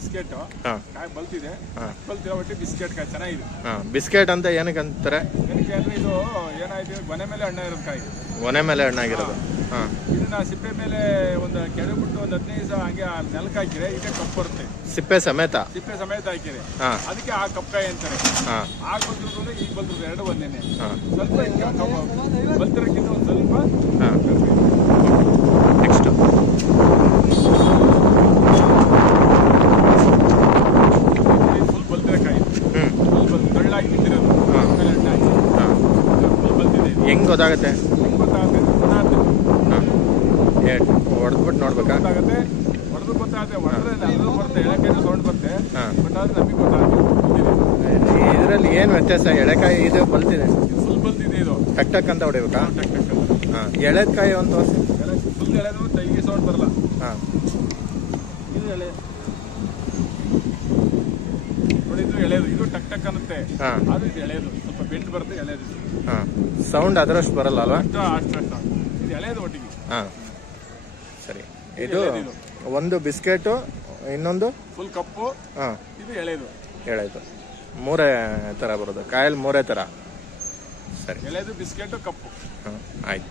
Biscuit ಕಾಯಿ ಬಲ್ತಿದೆ, ಬಲ್ತಿರೋ ಒಟ್ಟು biscuit ಕಾಯಿ ಚೆನ್ನಾಗಿದೆ. ಬಿಸ್ಕೆಟ್ ಅಂತ ಏನಕ್ಕೆ ಅಂತಾರೆ? ಏನಕ್ಕೆ ಅಂದ್ರೆ ಇದು ಏನಾಯ್ತು, ಗೊನೆ ಮೇಲೆ ಹಣ್ಣಾಗಿರೋದು ಕಾಯಿ, ಗೊನೆ ಮೇಲೆ ಹಣ್ಣಾಗಿರೋದು. ಇದನ್ನ ಸಿಪ್ಪೆ ಮೇಲೆ ಒಂದು ಕೆಳಬಿಟ್ಟು ಒಂದು 15 ದಿವಸ ಹಂಗೆ ನೆಲಕ್ಕೆ ಹಾಕಿದ್ರೆ ಇದೇ ಕಪ್ಪು ಬರುತ್ತೆ. ಸಿಪ್ಪೆ ಸಮೇತ ಹಾಕಿದ್ರೆ ಅದಕ್ಕೆ ಆ ಕಪ್ಪಾಯಿ ಅಂತಾರೆ. ಆಗ ಬಂದಿರೋದು ಈಗ ಬಂದಿರೋದು ಎರಡು ಒಂದೇನೆ. ಸ್ವಲ್ಪ ಬಲ್ತಿರೋಕ್ಕಿಂತ ಒಂದು ಸ್ವಲ್ಪ ನೆಕ್ಸ್ಟ್ ಫುಲ್ ಬಲ್ತಿರೋ ಕಾಯಿ, ಫುಲ್ ಕಳ್ಳಾಗಿ ನಿಂತಿರೋದು, ಫುಲ್ ಬಲ್ತಿದೆ. ಹೆಂಗ್ ಗೊತ್ತಾಗುತ್ತೆ? ಹೊಡೆದ್ಬಿಟ್ಟು ನೋಡ್ಬೇಕಾ? ಗೊತ್ತಾಗುತ್ತೆ, ಹೊಡೆದು ಗೊತ್ತಾಗುತ್ತೆ. ಹೊಡೆದ್ರೆ ಎಲ್ಲರೂ ಬರುತ್ತೆ, ಎಳೆಕಾಯಿ ಸೌಂಡ್ ಬರುತ್ತೆ, ಬಟ್ ಆದ್ರೆ ನಮಗೆ ಗೊತ್ತಾಗುತ್ತೆ. ಇದರಲ್ಲಿ ಏನು ವ್ಯತ್ಯಾಸ? ಎಳೆಕಾಯಿ ಇದು ಬಲ್ತಿದೆ, ಫುಲ್ ಬಲ್ತಿದೆ. ಇದು ಟಕ್ ಟಕ್ ಅಂತ ಹೊಡಿಬೇಕಾ? ಟಕ್ ಟಕ್ ಅಂತ. ಎಳೆಕಾಯಿ ಒಂದು ಫುಲ್ ಎಳೆದು ಈ ಸೌಂಡ್ ಬರಲ್ಲ. ಇದು ಎಳೆ ನೋಡಿ, ಇದು ಎಳೆದು, ಇದು ಟಕ್ ಟಕ್ ಅನ್ನುತ್ತೆ. ಅದು ಇದು ಎಳೆದು, ಸ್ವಲ್ಪ ಬೆಂಡ್ ಬರುತ್ತೆ, ಎಳೆದು. ಸೌಂಡ್ ಅದರಷ್ಟು ಬರಲ್ಲ ಅಲ್ವಾ? ಅಷ್ಟು ಇದು ಎಳೆದು ಒಟ್ಟಿಗೆ. ಸರಿ, ಇದು ಒಂದು ಬಿಸ್ಕೆಟು, ಇನ್ನೊಂದು ಫುಲ್ ಕಪ್ಪು, ಇದು ಎಳೆದು. ಎಳೆದು ಮೂರೇ ಥರ ಬರೋದು ಕಾಯಲ್ಲಿ, ಮೂರೇ ಥರ. ಸರಿ, ಎಳೆದು ಬಿಸ್ಕೆಟು ಕಪ್ಪು. ಆಯ್ತು.